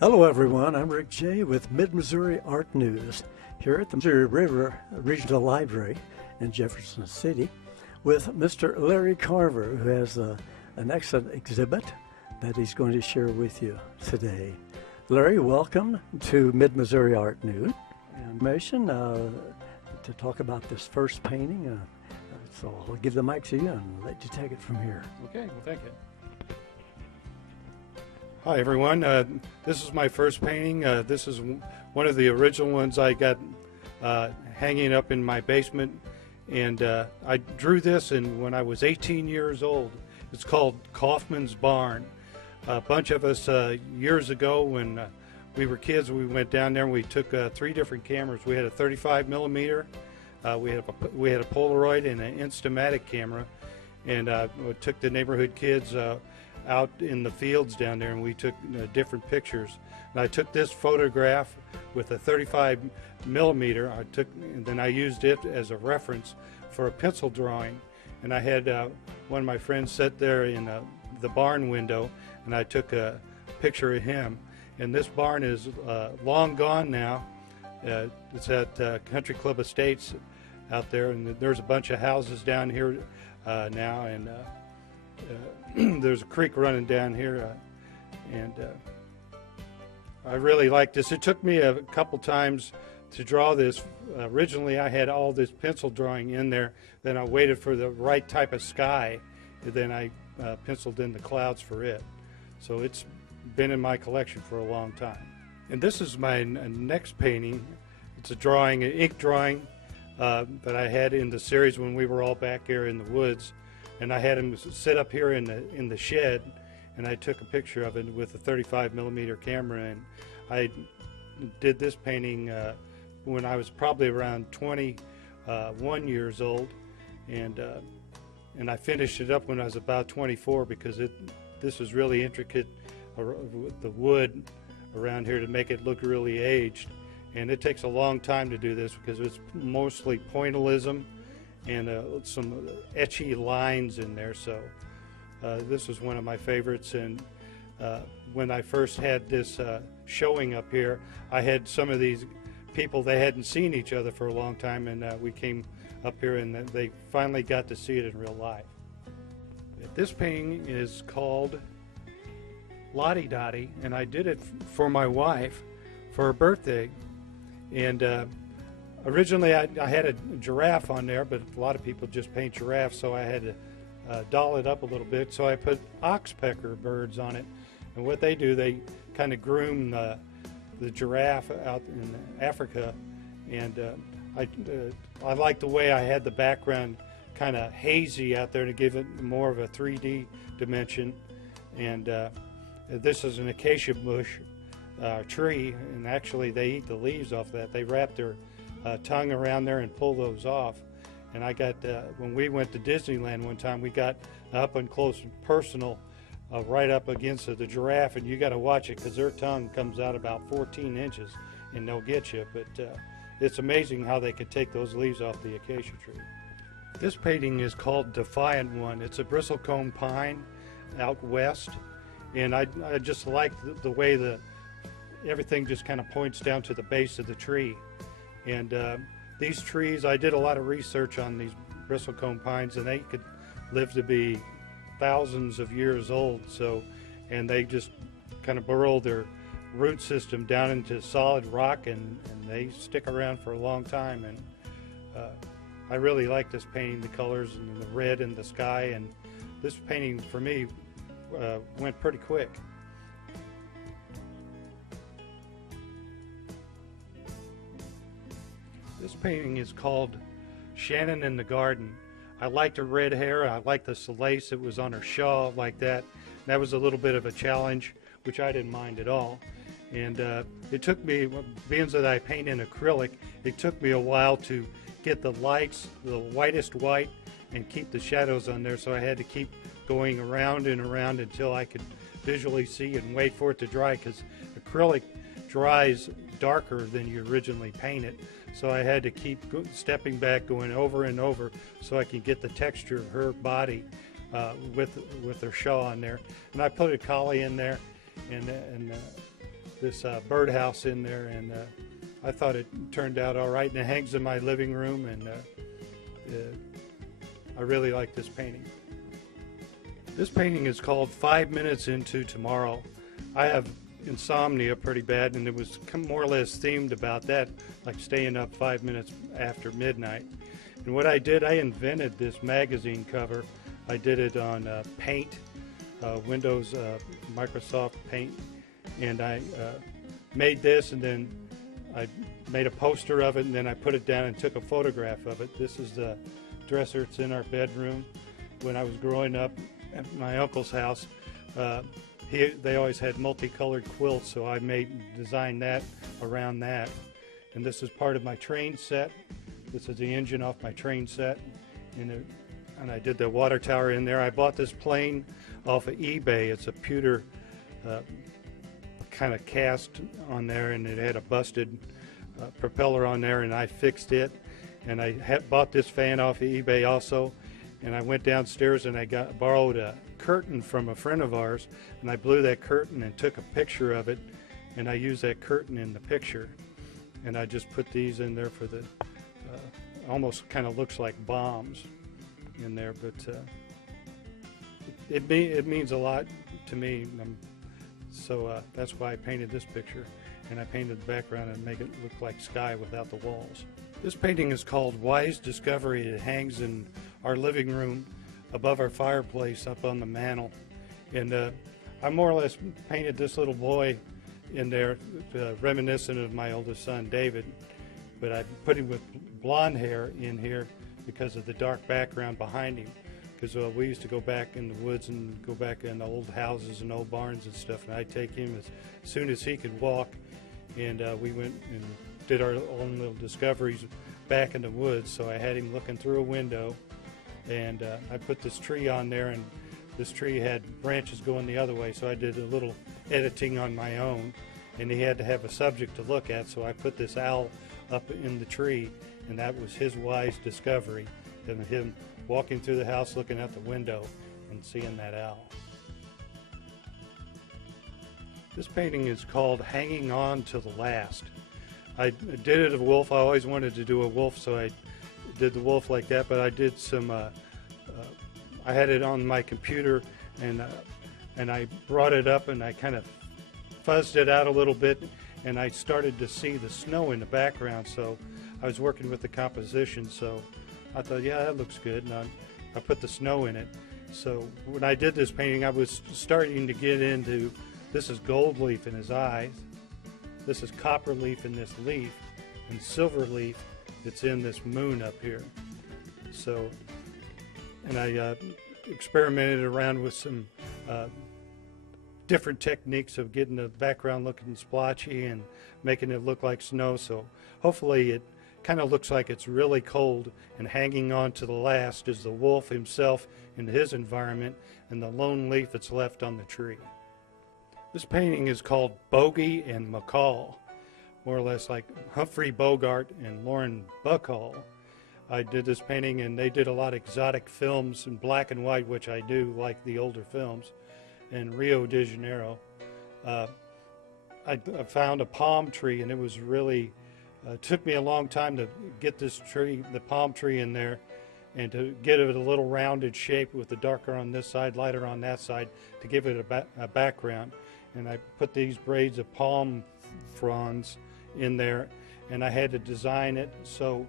Hello, everyone. I'm Rick Jay with Mid-Missouri Art News here at the Missouri River Regional Library in Jefferson City with Mr. Larry Carver, who has an excellent exhibit that he's going to share with you today. Larry, welcome to Mid-Missouri Art News. Information to talk about this first painting. So I'll give the mic to you and let you take it from here. Okay, well, thank you. Hi, everyone. This is my first painting. This is one of the original ones I got hanging up in my basement. And I drew this when I was 18 years old. It's called Kaufman's Barn. A bunch of us years ago when we were kids, we went down there and we took 3 different cameras. We had a 35 millimeter, we had a Polaroid and an Instamatic camera. And we took the neighborhood kids out in the fields down there, and we took different pictures. And I took this photograph with a 35 millimeter. And then I used it as a reference for a pencil drawing. And I had one of my friends sit there in the barn window, and I took a picture of him. And this barn is long gone now. It's at Country Club Estates out there, and there's a bunch of houses down here now, and there's a creek running down here, and I really like this. It took me a couple times to draw this. Originally, I had all this pencil drawing in there. Then I waited for the right type of sky, and then I penciled in the clouds for it. So it's been in my collection for a long time. And this is my next painting. It's a drawing, an ink drawing that I had in the series when we were all back here in the woods. And I had him sit up here in the shed, and I took a picture of it with a 35 millimeter camera. And I did this painting when I was probably around 21 years old, and I finished it up when I was about 24 because this was really intricate with the wood around here to make it look really aged. And it takes a long time to do this because it's mostly pointillism and some etchy lines in there. So this was one of my favorites. And when I first had this showing up here, I had some of these people, they hadn't seen each other for a long time, and we came up here and they finally got to see it in real life. This painting is called Lottie Dottie, and I did it for my wife for her birthday. And originally, I had a giraffe on there, but a lot of people just paint giraffes, so I had to doll it up a little bit. So I put oxpecker birds on it, and what they do, they kind of groom the giraffe out in Africa. And I like the way I had the background kind of hazy out there to give it more of a 3D dimension. And this is an acacia bush tree, and actually they eat the leaves off that. They wrap their tongue around there and pull those off. And I got, when we went to Disneyland one time, we got up and close and personal right up against the giraffe, and you got to watch it because their tongue comes out about 14 inches and they'll get you. But it's amazing how they could take those leaves off the acacia tree. This painting is called Defiant One. It's a bristlecone pine out west, and I just like the way everything just kind of points down to the base of the tree. And these trees, I did a lot of research on these bristlecone pines, and they could live to be thousands of years old. So, and they just kind of burrow their root system down into solid rock, and they stick around for a long time. And I really like this painting, the colors and the red in the sky. And this painting for me went pretty quick. This painting is called Shannon in the Garden. I liked her red hair. I liked the lace that was on her shawl like that. That was a little bit of a challenge, which I didn't mind at all. And it took me, being that I paint in acrylic, it took me a while to get the lights, the whitest white, and keep the shadows on there. So I had to keep going around and around until I could visually see and wait for it to dry, because acrylic dries darker than you originally painted. So I had to keep stepping back, going over and over, so I could get the texture of her body with her shawl on there. And I put a collie in there, and this birdhouse in there, and I thought it turned out all right, and it hangs in my living room, and I really like this painting. This painting is called 5 Minutes Into Tomorrow. I have insomnia pretty bad, and it was more or less themed about that, like staying up 5 minutes after midnight. And what I did, I invented this magazine cover. I did it on Paint, Windows, Microsoft Paint, and I made this, and then I made a poster of it, and then I put it down and took a photograph of it. This is the dresser. It's in our bedroom. When I was growing up at my uncle's house, they always had multicolored quilts, so I designed that around that. And this is part of my train set. This is the engine off my train set, and I did the water tower in there. I bought this plane off of eBay. It's a pewter kind of cast on there, and it had a busted propeller on there, and I fixed it. And I bought this fan off of eBay also, and I went downstairs and I borrowed a curtain from a friend of ours, and I blew that curtain and took a picture of it, and I used that curtain in the picture. And I just put these in there for the almost kind of looks like bombs in there, but it means a lot to me. So that's why I painted this picture, and I painted the background and make it look like sky without the walls. This painting is called Wise Discovery. It hangs in our living room above our fireplace up on the mantle, and I more or less painted this little boy in there reminiscent of my oldest son David, but I put him with blonde hair in here because of the dark background behind him, because we used to go back in the woods and go back in old houses and old barns and stuff, and I'd take him as soon as he could walk, and we went and did our own little discoveries back in the woods. So I had him looking through a window, and I put this tree on there, and this tree had branches going the other way, so I did a little editing on my own, and he had to have a subject to look at, so I put this owl up in the tree, and that was his wise discovery, and him walking through the house looking out the window and seeing that owl. This painting is called Hanging On to the Last. I did it of a wolf. I always wanted to do a wolf, so I did the wolf like that, but I did some I had it on my computer, and I brought it up and I kind of fuzzed it out a little bit, and I started to see the snow in the background, so I was working with the composition, so I thought, yeah, that looks good, and I put the snow in it. So when I did this painting, I was starting to get into, this is gold leaf in his eyes, this is copper leaf in this leaf, and silver leaf that's in this moon up here. So, and I experimented around with some different techniques of getting the background looking splotchy and making it look like snow, so hopefully it kind of looks like it's really cold, and hanging on to the last is the wolf himself in his environment and the lone leaf that's left on the tree. This painting is called Bogey and McCall, more or less like Humphrey Bogart and Lauren Bacall. I did this painting, and they did a lot of exotic films in black and white, which I do like the older films, in Rio de Janeiro. I found a palm tree, and it was really took me a long time to get this tree, the palm tree, in there, and to get it a little rounded shape with the darker on this side, lighter on that side, to give it a background. And I put these braids of palm fronds in there, and I had to design it so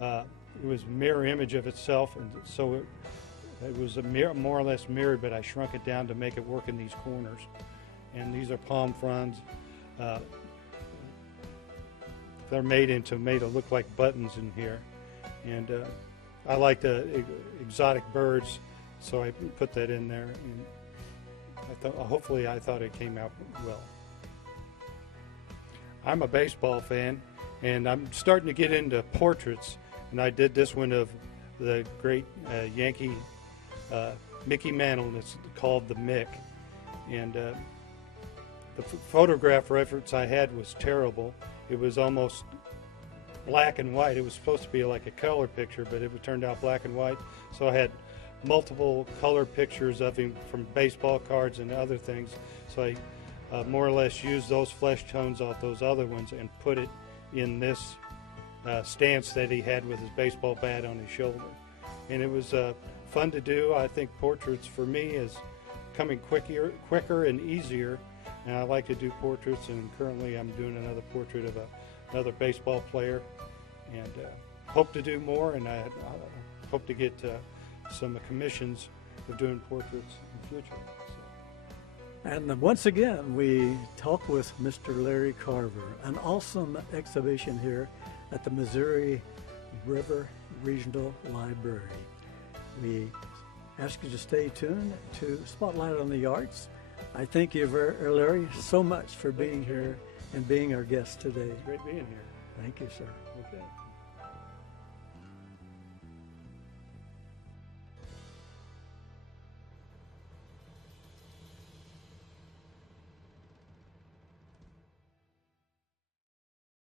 it was a mirror image of itself, and so it was a more or less mirrored, but I shrunk it down to make it work in these corners. And these are palm fronds. They're made to look like buttons in here, and I like the exotic birds, so I put that in there. And hopefully I thought it came out well. I'm a baseball fan, and I'm starting to get into portraits, and I did this one of the great Yankee Mickey Mantle, and it's called the Mick. And the photograph reference I had was terrible. It was almost black and white. It was supposed to be like a color picture, but it turned out black and white. So I had multiple color pictures of him from baseball cards and other things. So more or less used those flesh tones off those other ones and put it in this stance that he had with his baseball bat on his shoulder. And it was fun to do. I think portraits for me is coming quicker and easier. And I like to do portraits, and currently I'm doing another portrait of another baseball player, and hope to do more, and I hope to get some commissions of doing portraits in the future. So. And once again, we talk with Mr. Larry Carver, an awesome exhibition here at the Missouri River Regional Library. We ask you to stay tuned to Spotlight on the Arts. I thank you, Larry, so much for being here and being our guest today. It's great being here. Thank you, sir. Okay.